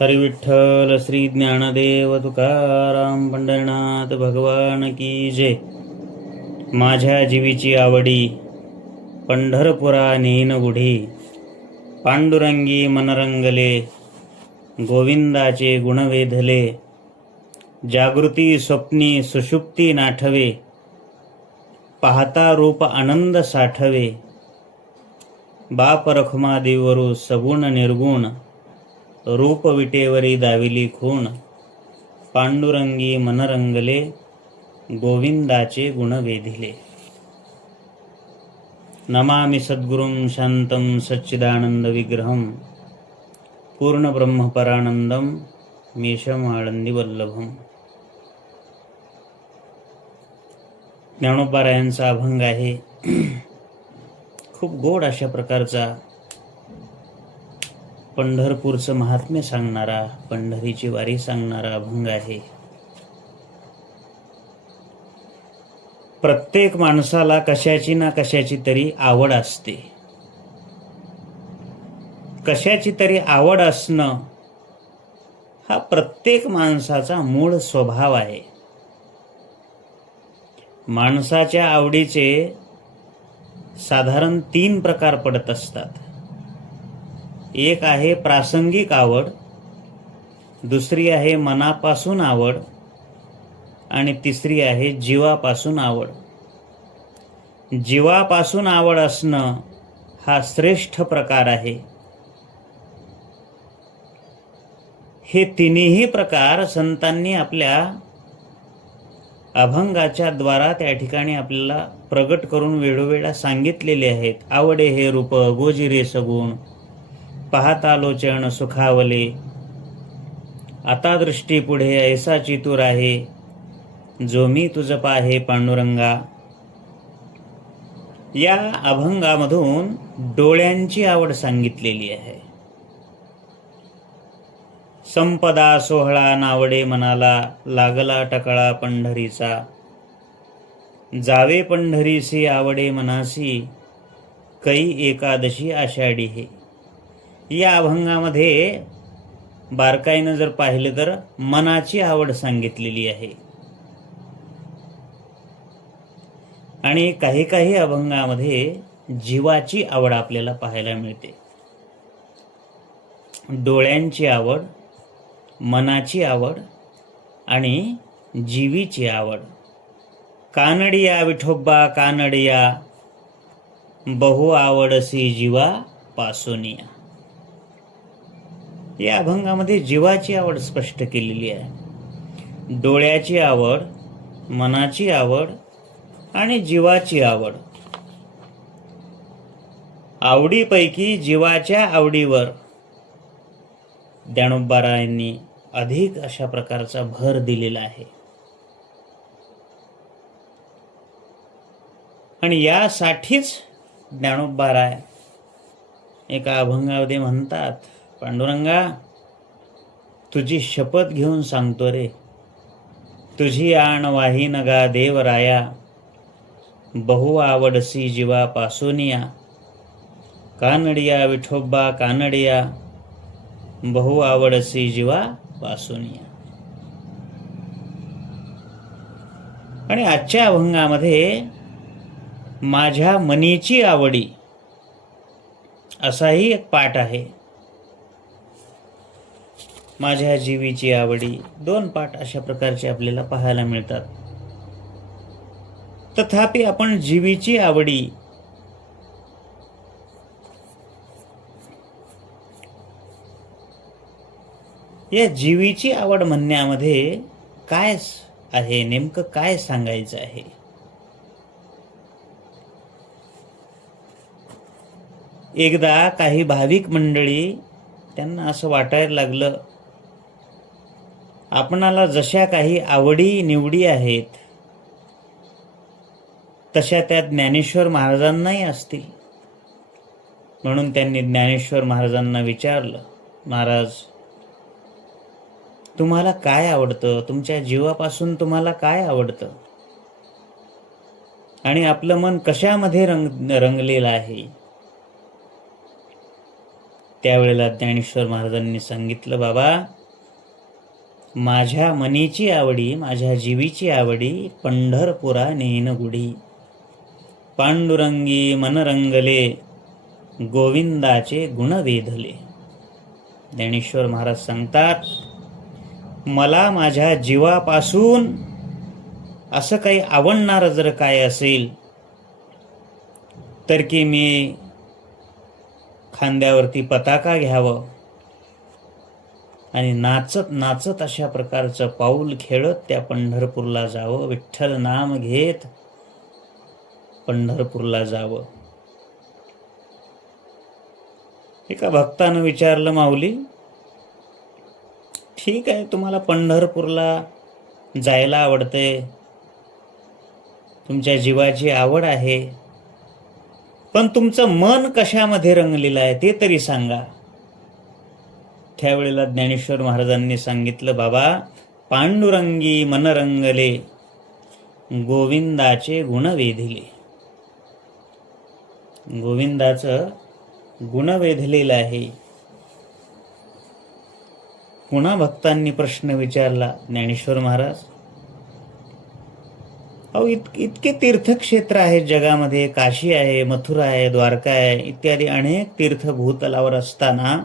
हरिविठ्ठल श्री ज्ञानदेव तुकाराम पंढरीनाथ भगवान की जय. माझ्या जीवीची आवडी पंढरपुरा नेन गुढी. पांडुरंगी मनरंगले गोविंदाचे गुण वेधले. जागृती स्वप्नी सुषुप्ती नाठवे. पाहता रूप आनंद साठवे. बाप रखमा देवरू सगुण निर्गुण. रूप विटेवरी दाविली खूण. पांडुरंगी मनरंगले गोविंदाचे गुण वेधिले. नमामि सद्गुरुं शांतं सच्चिदानंद विग्रहं पूर्ण ब्रह्म परानंदम मेषम आळंदी वल्लभम. ज्ञानोबारायांचा अभंग आहे. खूप गोड अशा प्रकारचा पंढरपूरचं महात्म्य सांगणारा, पंढरीची वारी सांगणारा अभंग आहे. प्रत्येक माणसाला कशाची ना कशाची तरी आवड असते. कशाची तरी आवड असणं हा प्रत्येक माणसाचा मूळ स्वभाव आहे. माणसाच्या आवडीचे साधारण 3 प्रकार पडत असतात. एक आहे प्रासंगिक आवड, दुसरी आहे मनापासून आवड आणि तिसरी आहे जीवापासून आवड. जीवापासून आवड असणं हा श्रेष्ठ प्रकार आहे. हे तिन्ही प्रकार संतांनी आपल्या अभंगाच्या द्वारा त्या ठिकाणी आपल्याला प्रगट करून वेळोवेळा सांगितलेले आहेत. आवडे हे रूप गोजिरे सगुण. पाहता लोचन सुखावले. आता दृष्टी पुढे ऐसा चितूर आहे. जो मी तुझ पाहे पांडुरंगा. या अभंगामधून डोळ्यांची आवड सांगितलेली आहे. संपदा सोहळा नावडे मनाला. लागला टकळा पंढरीचा. जावे पंढरीसी आवडे मनासी. कै एकादशी आषाढी हे. या अभंगामध्ये बारकाईनं जर पाहिलं तर मनाची आवड सांगितलेली आहे. आणि काही काही अभंगामध्ये जीवाची आवड आपल्याला पाहायला मिळते. डोळ्यांची आवड, मनाची आवड आणि जीवीची आवड. कानडिया विठोबा कानडिया. बहु आवडसी जीवा पासोनिया. या अभंगामध्ये जीवाची आवड स्पष्ट केलेली आहे. डोळ्याची आवड, मनाची आवड आणि जीवाची आवड. आवडीपैकी जीवाच्या आवडीवर ज्ञानोबारायांनी अधिक अशा प्रकारचा भर दिलेला आहे. आणि यासाठीच ज्ञानोबाराय एका अभंगामध्ये म्हणतात, पांडुरंगा तुझी शपथ घेऊन सांगतो रे. तुझी आण वाही नगा देवराया. बहु आवडसी जीवा पासोनिया. कानडिया विठोबा कानडिया. बहु आवडसी जीवा पासोनिया. आणि आजच्या अभंगामध्ये माझ्या मनीची आवडी असाही एक पाठ आहे. माझ्या जीवीची आवडी 2 पाठ अशा प्रकारचे आपल्याला पाहायला मिळतात. तथापि आपण जीवीची आवडी या जीवीची आवड म्हणण्यामध्ये काय आहे, नेमकं काय सांगायचं आहे. एकदा काही भाविक मंडळी त्यांना असं वाटायला लागलं, आपणाला जशा काही आवडी निवडी आहेत तशा त्या ज्ञानेश्वर महाराजांनाही असतील. म्हणून त्यांनी ज्ञानेश्वर महाराजांना विचारलं, महाराज तुम्हाला काय आवडतं, तुमच्या जीवापासून तुम्हाला काय आवडतं आणि आपलं मन कशामध्ये रंगलेलं आहे. त्यावेळेला ज्ञानेश्वर महाराजांनी सांगितलं, बाबा माझ्या मनीची आवडी, माझ्या जीवीची आवडी, पंढरपुरा नेन गुढी. पांडुरंगी मन रंगले, गोविंदाचे गुण वेधले. ज्ञानेश्वर महाराज सांगतात, मला माझ्या जीवापासून असं काही आवडणारं जर काय असेल तर की मी खांद्यावरती पताका घ्यावं आणि नाचत नाचत अशा प्रकारचं पाऊल खेळत त्या पंढरपूरला जावं, विठ्ठल नाम घेत पंढरपूरला जावं. एका भक्तानं विचारलं, माऊली ठीक आहे, तुम्हाला पंढरपूरला जायला आवडते, तुमच्या जीवाची आवड आहे, पण तुमचं मन कशामध्ये रंगलेलं आहे ते तरी सांगा. त्यावेळेला ज्ञानेश्वर महाराजांनी सांगितलं, बाबा पांडुरंगी मन रंगले, गोविंदाचे गुण वेधिले. गोविंदाचं गुण वेधलेलं आहे. पुन्हा भक्तांनी प्रश्न विचारला, ज्ञानेश्वर महाराज अहो इतके तीर्थक्षेत्र आहेत जगामध्ये, काशी आहे, मथुरा आहे, द्वारका आहे, इत्यादी अनेक तीर्थ भूतलावर असताना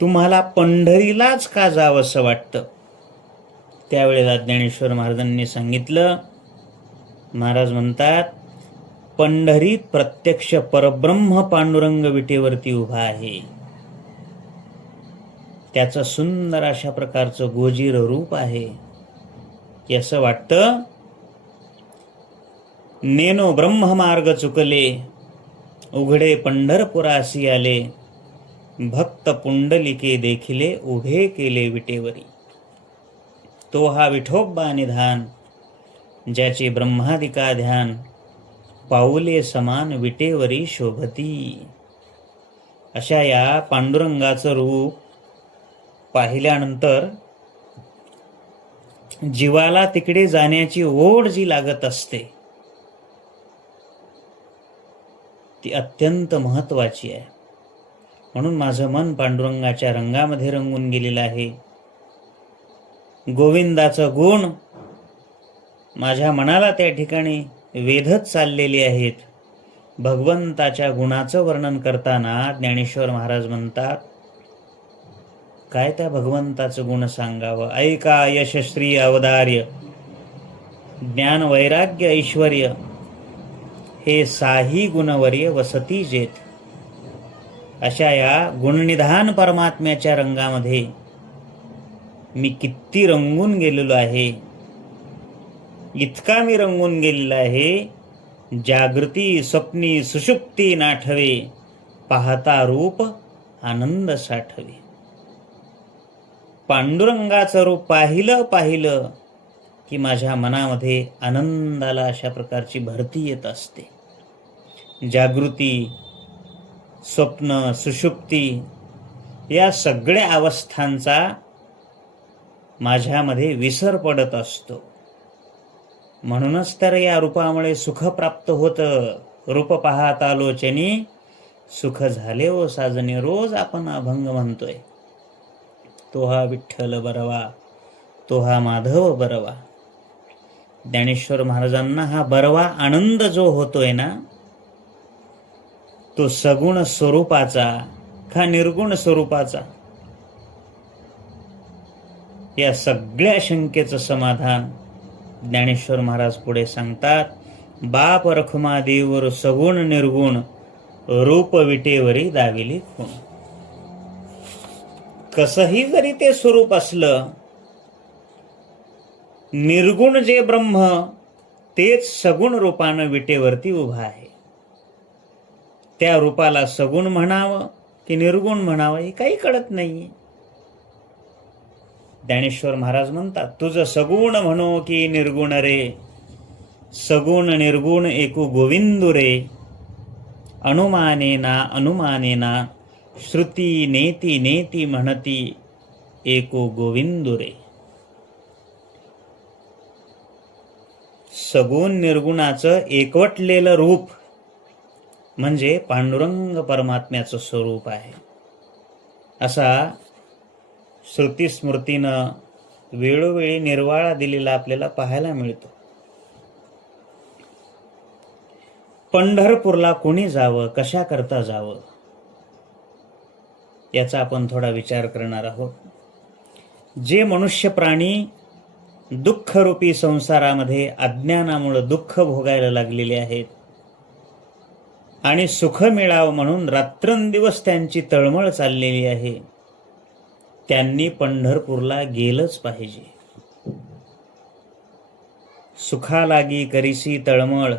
तुम्हाला पंढरीलाच का जावंसं वाटतं? त्यावेळेला ज्ञानेश्वर महाराजांनी सांगितलं, महाराज म्हणतात, पंढरीत प्रत्यक्ष परब्रह्म पांडुरंग विटेवरती उभा आहे. त्याचं सुंदर अशा प्रकारचं गोजीर रूप आहे की असं वाटतं, नेनो ब्रह्ममार्ग चुकले, उघडे पंढरपुरासी आले, भक्त पुंडलिके देखिले, उभे केले विटेवरी. तो हा विठोबा निधान, ज्याचे ब्रह्मादिका ध्यान, पाऊले समान विटेवरी शोभती. अशा या पांडुरंगाचं रूप पाहिल्यानंतर जीवाला तिकडे जाण्याची ओढ जी लागत असते ती अत्यंत महत्वाची आहे. म्हणून माझं मन पांडुरंगाच्या रंगामध्ये रंगून गेलेलं आहे. गोविंदाचं गुण माझ्या मनाला त्या ठिकाणी वेधत चाललेले आहेत. भगवंताच्या गुणाचं वर्णन करताना ज्ञानेश्वर महाराज म्हणतात, काय त्या भगवंताचं गुण सांगावं? ऐका यशश्री अवदार्य, ज्ञान वैराग्य ऐश्वर्य, हे साही गुणवर्य वसती जेत. अशा या गुणनिधान परमात्म्याच्या रंगामध्ये मी किती रंगून गेलेलो आहे. इतका मी रंगून गेलेला आहे, जागृती स्वप्नी सुषुप्ती नाठवे, पाहता रूप आनंद साठवे. पांडुरंगाचं रूप पाहिलं की माझ्या मनामध्ये आनंदाला अशा प्रकारची भरती येत असते. जागृती, स्वप्न, सुषुप्ती या सगळ्या अवस्थांचा माझ्यामध्ये विसर पडत असतो. म्हणूनच तर या रूपामुळे सुख प्राप्त होतं. रूप पाहता लोचनी, सुख झाले ओ साजने. रोज आपण अभंग म्हणतोय, तो हा विठ्ठल बरवा, तो हा माधव बरवा. ज्ञानेश्वर महाराजांना हा बरवा आनंद जो होतोय ना, तो सगुण स्वरूपाचा का निर्गुण स्वरूपाचा, या सगळ्या शंकेचं समाधान ज्ञानेश्वर महाराज पुढे सांगतात. बाप रखुमा देवर सगुण निर्गुण, रूप विटेवरी दाविली खूण. कसंही जरी ते स्वरूप असलं, निर्गुण जे ब्रह्म तेच सगुण रूपानं विटेवरती उभा आहे. त्या रूपाला सगुण म्हणावं की निर्गुण म्हणावं हे काही कळत नाहीये. ज्ञानेश्वर महाराज म्हणतात, तुझं सगुण म्हणो की निर्गुण रे, सगुण निर्गुण एकू गोविंदू रे, अनुमानेना अनुमानेना, श्रुती नेती नेती म्हणती, एको गोविंदू रे. सगुण निर्गुणाचं एकवटलेलं रूप म्हणजे पांडुरंग परमात्म्याचं स्वरूप आहे, असा श्रुतीस्मृतीनं वेळोवेळी निर्वाळा दिलेला आपल्याला पाहायला मिळतो. पंढरपूरला कोणी जावं, कशा करता जावं, याचा आपण थोडा विचार करणार आहोत. जे मनुष्य प्राणी दुःखरूपी संसारामध्ये अज्ञानामुळे दुःख भोगायला लागलेले आहेत आणि सुख मिळावं म्हणून रात्रंदिवस त्यांची तळमळ चाललेली आहे, त्यांनी पंढरपूरला गेलंच पाहिजे. सुखालागी करीसी तळमळ,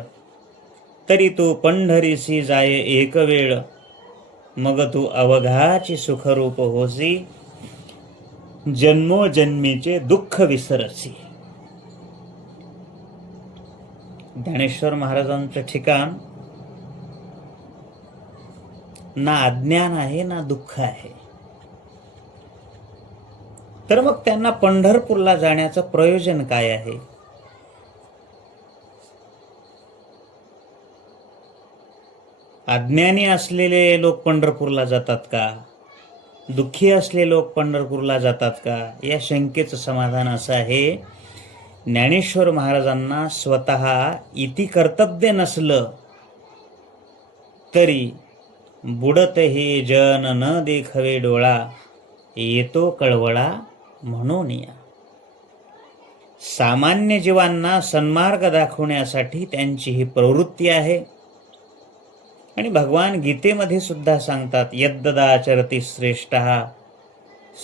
तरी तू पंढरीसी जाय एक वेळ, मग तू अवघाची सुखरूप होसी, जन्मोजन्मीचे दुःख विसरसी. ज्ञानेश्वर महाराजांचं ठिकाण ना अज्ञान आहे ना दुःख आहे. तर मग त्यांना पंढरपूरला जाण्याचं प्रयोजन काय आहे? अज्ञानी असलेले लोक पंढरपूरला जातात का? दुःखी असलेले लोक पंढरपूरला जातात का? या शंकेचं समाधान असं आहे, ज्ञानेश्वर महाराजांना स्वतः इति कर्तव्य नसलं तरी बुडत हे जन न देखवे डोळा, येतो कळवळा म्हणून या. सामान्य जीवांना सन्मार्ग दाखवण्यासाठी त्यांची ही प्रवृत्ती आहे. आणि भगवान गीतेमध्ये सुद्धा सांगतात, यद्ददाचरति श्रेष्ठः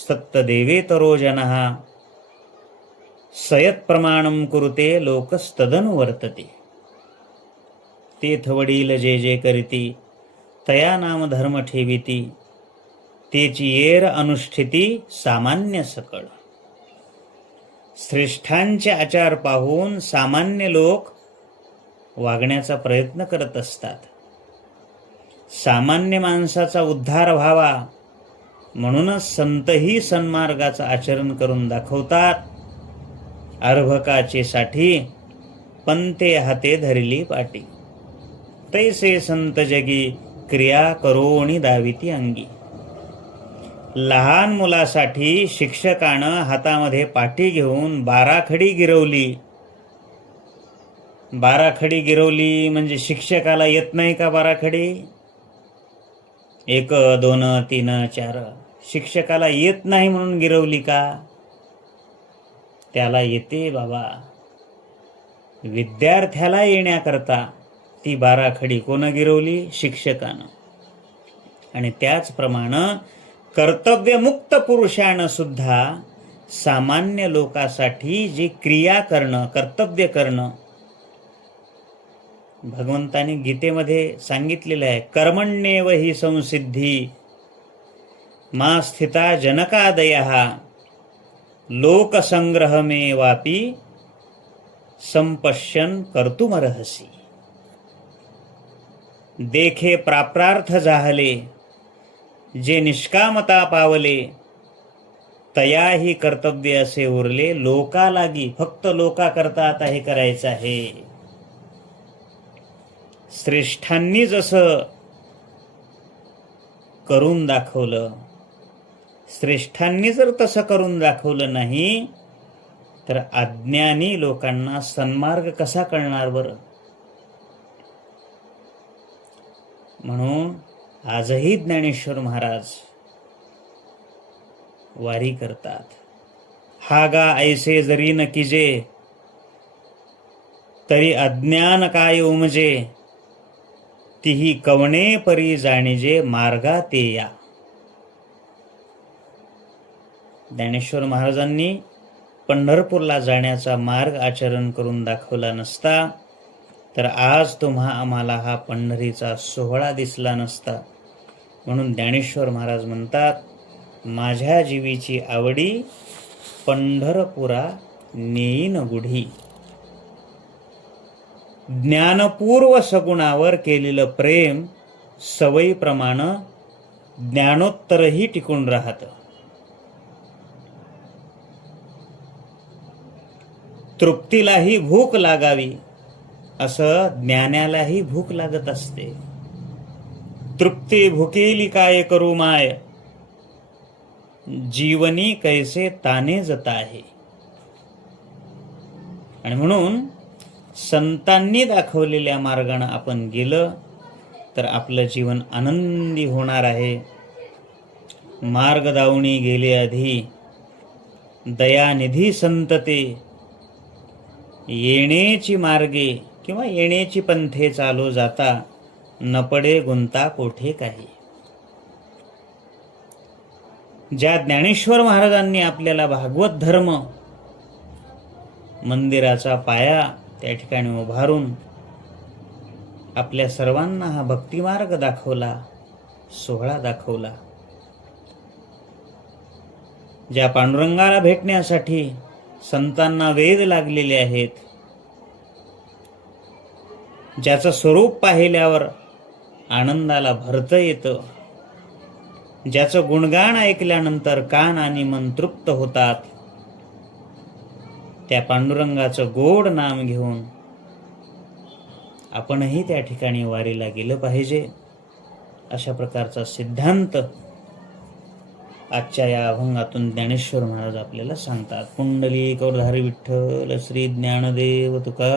सत्तदेवेतरो जनः, सयत प्रमाणम कुरुते लोकस्तदनु वर्तते. तेथ वडील जे जे करीती, तया नाम धर्म ठेविती, तेची येर अनुष्ठिती सामान्य सकळ. श्रेष्ठांचे आचार पाहून सामान्य लोक वागण्याचा प्रयत्न करत असतात. सामान्य माणसाचा उद्धार व्हावा म्हणूनच संतही सन्मार्गाचं आचरण करून दाखवतात. अर्भकाचे साठी पंते हाते धरली पाटी, तैसे संत जगी क्रिया करोणी दाविती अंगी. लहान मुलासाठी शिक्षकानं हातामध्ये पाटी घेऊन बाराखडी गिरवली. बाराखडी गिरवली म्हणजे शिक्षकाला येत नाही का बाराखडी? 1 2 3 4 शिक्षकाला येत नाही म्हणून गिरवली का? त्याला येते बाबा. विद्यार्थ्याला येण्याकरता ती बाराखडी कोण गिरवली? शिक्षकानं. आणि त्याचप्रमाणे कर्तव्यमुक्त पुरुषानं सुद्धा सामान्य लोकांसाठी जी क्रिया करणं, कर्तव्य करणं, भगवंताने गीतेमध्ये सांगितलेलं आहे, कर्मण्येव हि संसिद्धी मा स्थिता जनकादयः लोकसंग्रहमे वापी संपश्यन कर्तुमर्हसी. देखे प्राप्रार्थ जाहले, जे निष्कामता पावले, तयाही कर्तव्य असे उरले. लोका लागी, फक्त लोका करता आता हे करायचं आहे. श्रेष्ठांनी जसं करून दाखवलं, श्रेष्ठांनी जर तसं करून दाखवलं नाही तर अज्ञानी लोकांना सन्मार्ग कसा कळणार बरं? म्हणून आजही ज्ञानेश्वर महाराज वारी करतात. हागा ऐसे जरी न किजे, तरी अज्ञान काय उमजे, तिही कवणे परी जाणीजे मार्गा ते या. ज्ञानेश्वर महाराजांनी पंढरपूरला जाण्याचा मार्ग आचरण करून दाखवला नसता तर आज तुम्हा आम्हाला हा पंढरीचा सोहळा दिसला नसता. म्हणून ज्ञानेश्वर महाराज म्हणतात, माझ्या जीवीची आवडी पंढरपुरा नेईन गुढी. ज्ञानपूर्व सगुणावर केलेलं प्रेम सवयीप्रमाणे ज्ञानोत्तरही टिकून राहतं. तृप्तीलाही भूक लागावी असं ज्ञानालाही भूक लागत असते. तृप्ती भुकेली काय करू माय, जीवनी कैसे ताने जता आहे. आणि म्हणून संतांनी दाखवलेल्या मार्गाने आपण गेलं तर आपलं जीवन आनंदी होणार आहे. मार्ग दावणी गेले आधी, दयानिधी संतते, येण्याची मार्गे किंवा येण्याची पंथे चालू जाता, न पडे गुंता कोठे काही. ज्या ज्ञानेश्वर महाराजांनी आपल्याला भागवत धर्म मंदिराचा पाया त्या ठिकाणी उभारून आपल्या सर्वांना हा भक्तिमार्ग दाखवला, सोहळा दाखवला. ज्या पांडुरंगाला भेटण्यासाठी संतांना वेध लागलेले आहेत, ज्याचं स्वरूप पाहिल्यावर आनंदाला भरतं येतं, ज्याचं गुणगान ऐकल्यानंतर कान आणि मन तृप्त होतात, त्या पांडुरंगाचं गोड नाम घेऊन आपणही त्या ठिकाणी वारीला गेलं पाहिजे. अशा प्रकारचा सिद्धांत आजच्या या अभंगातून ज्ञानेश्वर महाराज आपल्याला सांगतात. पुंडलिक गौरधारी विठ्ठल श्री ज्ञानदेव तुका